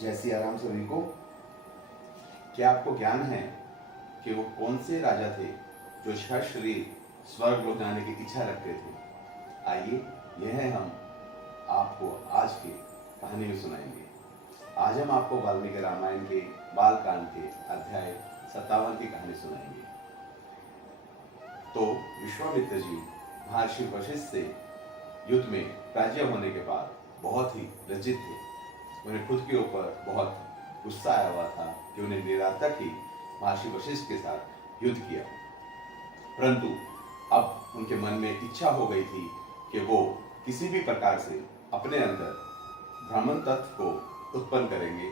जय सिया राम सभी को। क्या आपको ज्ञान है कि वो कौन से राजा थे जो शरीर स्वर्ग लोक जाने की इच्छा रखते थे? आइए यह हम आपको आज की कहानी में सुनाएंगे। आज हम आपको वाल्मीकि रामायण के बालकांड के अध्याय 57 की कहानी सुनाएंगे। तो विश्वामित्र जी महर्षि वशिष्ठ से युद्ध में पराजय होने के बाद बहुत ही लज्जित थे। उन्हें खुद के ऊपर बहुत गुस्सा आया हुआ था कि उन्हें निरार्थक ही महर्षि वशिष्ठ के साथ युद्ध किया। परंतु अब उनके मन में इच्छा हो गई थी कि वो किसी भी प्रकार से अपने अंदर ब्राह्मण तत्व को उत्पन्न करेंगे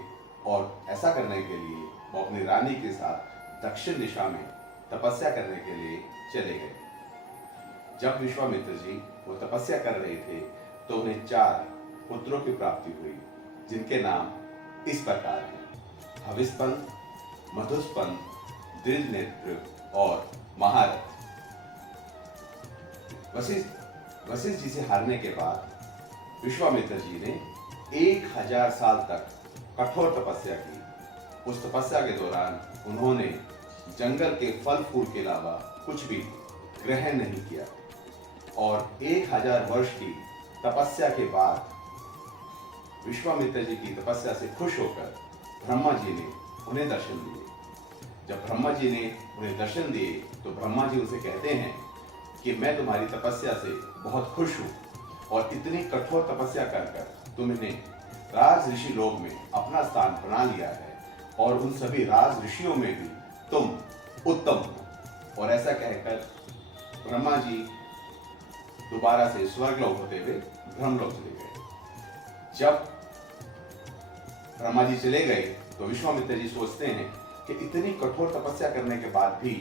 और ऐसा करने के लिए वो अपनी रानी के साथ दक्षिण दिशा में तपस्या करने के लिए चले गए। जब विश्वामित्र जी वो तपस्या कर रहे थे तो उन्हें 4 पुत्रों की प्राप्ति हुई, जिनके नाम इस प्रकार हैं: हविष्पन, मधुस्पन, दृढ़नेत्र और महारथ। वशिष्ठ जी से हारने के बाद विश्वामित्र जी ने 1000 साल तक कठोर तपस्या की। उस तपस्या के दौरान उन्होंने जंगल के फल फूल के अलावा कुछ भी ग्रहण नहीं किया और 1000 वर्ष की तपस्या के बाद विश्वामित्र जी की तपस्या से खुश होकर ब्रह्मा जी ने उन्हें दर्शन दिए। जब ब्रह्मा जी ने उन्हें दर्शन दिए तो ब्रह्मा जी उनसे कहते हैं कि मैं तुम्हारी तपस्या से बहुत खुश हूँ और इतनी कठोर तपस्या कर तुमने राज ऋषि लोक में अपना स्थान बना लिया है और उन सभी राज ऋषियों में भी तुम उत्तम हो। और ऐसा कहकर ब्रह्मा जी दोबारा से स्वर्गलोक होते हुए ब्रह्मलोक चले गए। जब ब्रह्मा जी चले गए तो विश्वामित्र जी सोचते हैं कि इतनी कठोर तपस्या करने के बाद भी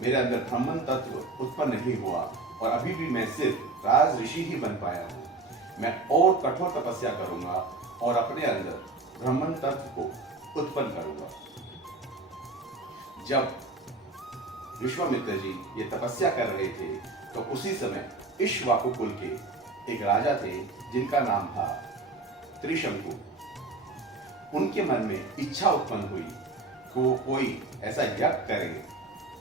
मेरे अंदर ब्राह्मण तत्व उत्पन्न नहीं हुआ और अभी भी मैं सिर्फ राज ऋषि ही बन पाया हूँ। मैं और कठोर तपस्या करूंगा और अपने अंदर ब्राह्मण तत्व को उत्पन्न करूंगा। जब विश्वामित्र जी ये तपस्या कर रहे थे तो उसी समय इक्ष्वाकु कुल के एक राजा थे जिनका नाम था त्रिशंकु। उनके मन में इच्छा उत्पन्न हुई कि वो कोई ऐसा यज्ञ करें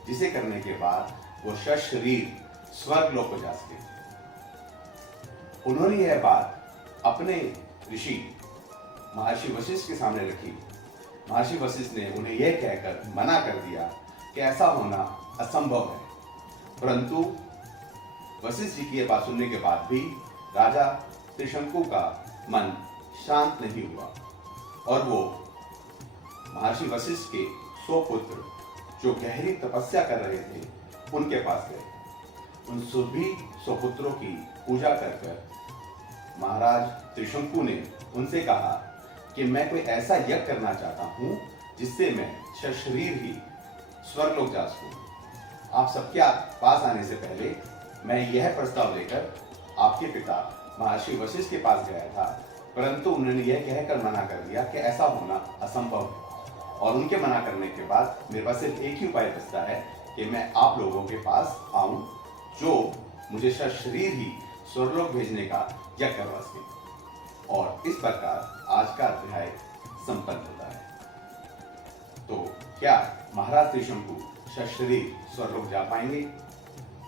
जिसे करने के बाद वो शरीर स्वर्ग लोक को जा सके। उन्होंने यह बात अपने ऋषि महर्षि वशिष्ठ के सामने रखी। महर्षि वशिष्ठ ने उन्हें यह कहकर मना कर दिया कि ऐसा होना असंभव है। परंतु वशिष्ठ जी की यह बात सुनने के बाद भी राजा त्रिशंकु का मन शांत नहीं हुआ और वो महर्षि वशिष्ठ के 100 पुत्र जो गहरी तपस्या कर रहे थे उनके पास गए। उन सभी 100 पुत्रों की पूजा कर महाराज त्रिशंकु ने उनसे कहा कि मैं कोई ऐसा यज्ञ करना चाहता हूँ जिससे मैं शरीर ही स्वर्गलोक जा सकूं। आप सबके पास आने से पहले मैं यह प्रस्ताव लेकर आपके पिता महर्षि वशिष्ठ के पास गया था, परंतु उन्होंने यह कहकर मना कर दिया कि ऐसा होना असंभव है। और उनके मना करने के बाद मेरे पास सिर्फ एक ही उपाय बचता है कि मैं आप लोगों के पास आऊं जो मुझे शरीर ही स्वर्गलोक भेजने का यज्ञ करवा सके। और इस प्रकार आज का अध्याय संपन्न होता है। तो क्या महाराज त्रिशंकु शरीर स्वर्गलोक जा पाएंगे?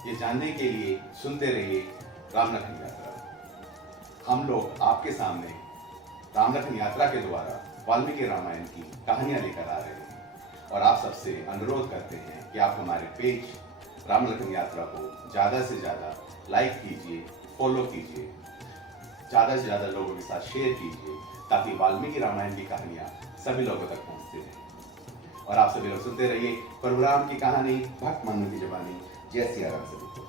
ये जानने के लिए सुनते रहिए राम लखन यात्रा। हम लोग आपके सामने राम लखन यात्रा के द्वारा वाल्मीकि रामायण की कहानियां लेकर आ रहे हैं और आप सबसे अनुरोध करते हैं कि आप हमारे पेज राम लखन यात्रा को ज़्यादा से ज़्यादा लाइक कीजिए, फॉलो कीजिए, ज़्यादा से ज़्यादा लोगों के साथ शेयर कीजिए ताकि वाल्मीकि रामायण की कहानियाँ सभी लोगों तक पहुँचती रहें। और आप सभी लोग सुनते रहिए प्रभु राम की कहानी भक्त मनु की जुबानी। जय सिया राम सभी को।